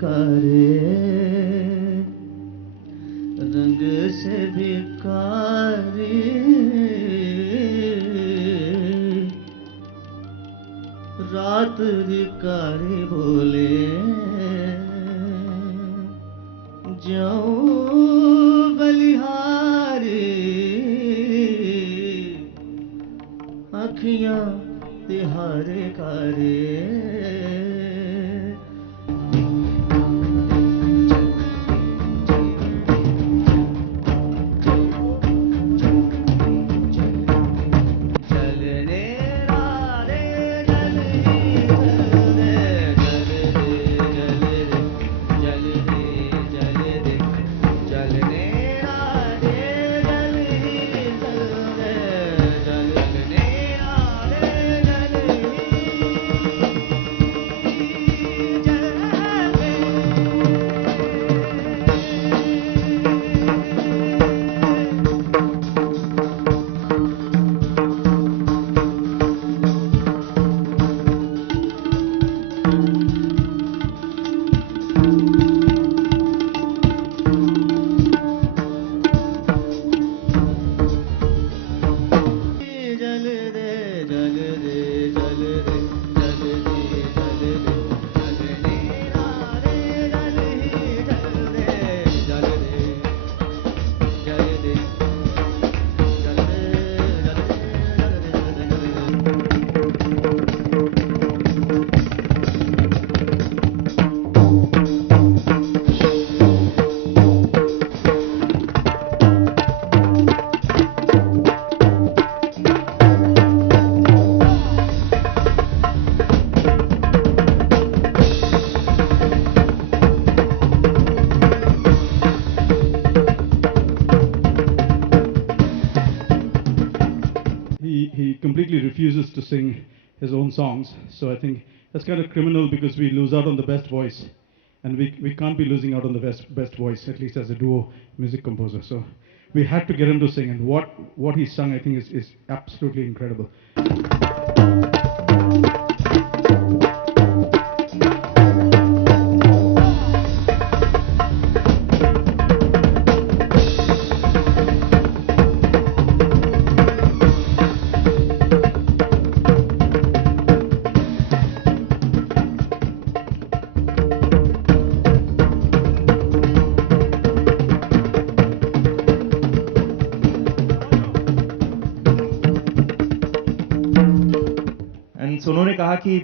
कारे रंग से भी कारे रात कारे बोले ज्यों बलिहारी अखियां तिहारे कारे He completely refuses to sing his own songs. So I think that's kind of criminal because we lose out on the best voice. And we can't be losing out on the best voice, at least as a duo music composer. So we had to get him to sing. And what he sung, I think, is absolutely incredible. Sonu ने कहा कि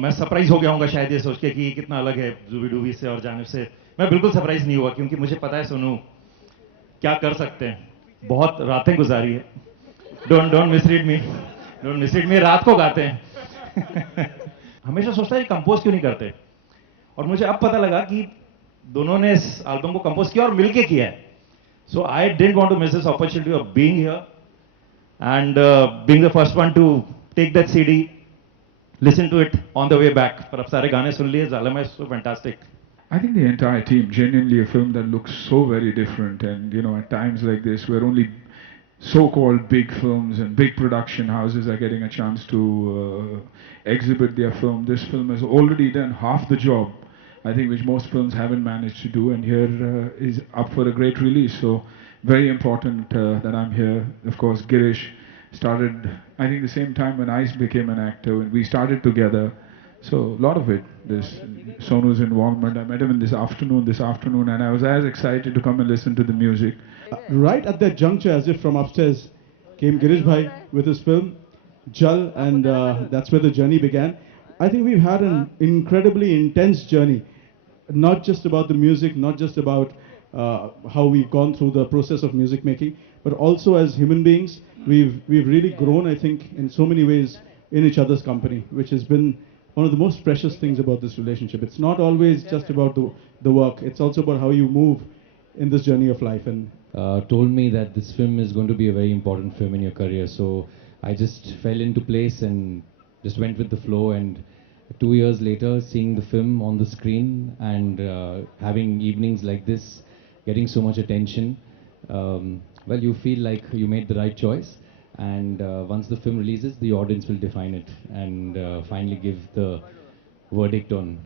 मैं surprise हो गया हूंगा शायद ये सोच के कि कितना अलग है जूबी डूबी से और जानिब से। मैं बिल्कुल सरप्राइज नहीं हुआ क्योंकि मुझे पता है सोनू क्या कर सकते हैं। बहुत रातें गुजारी है। डोंट मिसरीड मी, रात को गाते हैं। हमेशा सोचता है कंपोज क्यों नहीं करते, और मुझे अब पता लगा कि दोनों ने इस एल्बम को कंपोज किया और मिलके किया है। So I didn't want to miss this opportunity of being here and being the first one to take that CD, listen to it on the way back. पर अब सारे गाने सुन लिए, Zalama is so fantastic. I think the entire team, genuinely a film that looks so very different, and at times like this where only so-called big films and big production houses are getting a chance to exhibit their film, this film has already done half the job, I think, which most films haven't managed to do, and here is up for a great release. So very important that I'm here. Of course, Girish started, I think, the same time when I became an actor, when we started together. So a lot of it, this Sonu's involvement. I met him this afternoon, and I was as excited to come and listen to the music. Right at that juncture, as if from upstairs, came Girish Bhai with his film, Jal, and that's where the journey began. I think we've had an incredibly intense journey, not just about the music, not just about how we've gone through the process of music making, but also as human beings. We've really grown, I think, in so many ways in each other's company, which has been one of the most precious things about this relationship. It's not always just about the work. It's also about how you move in this journey of life. And told me that this film is going to be a very important film in your career. So I just fell into place and just went with the flow. And 2 years later, seeing the film on the screen and having evenings like this, getting so much attention, well, you feel like you made the right choice. And once the film releases, the audience will define it and finally give the verdict on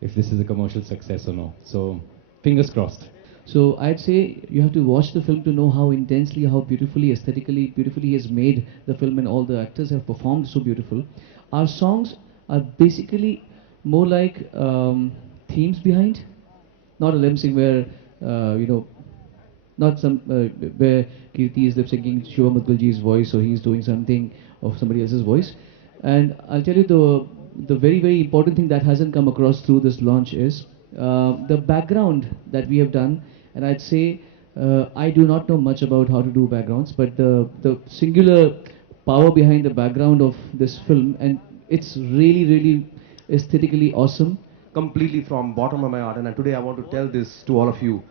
if this is a commercial success or no. So, fingers crossed. So I'd say you have to watch the film to know how intensely, how beautifully, aesthetically, beautifully he has made the film, and all the actors have performed so beautiful. Our songs are basically more like themes behind, not a lip sync where not some where Kirti is lip syncing Shiva Mudgalji's voice or he's doing something of somebody else's voice. And I'll tell you the very important thing that hasn't come across through this launch is the background that we have done. And I'd say I do not know much about how to do backgrounds, but the singular power behind the background of this film, and it's really aesthetically awesome. Completely from bottom of my heart, and today I want to tell this to all of you.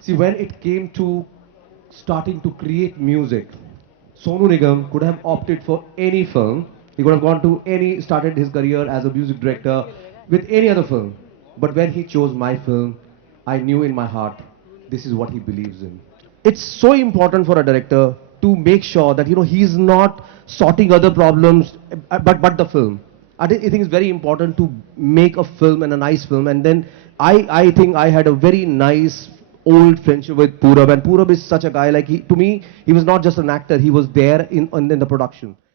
See, when it came to starting to create music, Sonu Nigam could have opted for any film. He could have gone to started his career as a music director with any other film. But when he chose my film, I knew in my heart, this is what he believes in. It's so important for a director to make sure that, he's not sorting other problems, but the film. I think it's very important to make a film and a nice film. And then I think I had a very nice old friendship with Purab. And Purab is such a guy, to me, he was not just an actor, he was there in the production.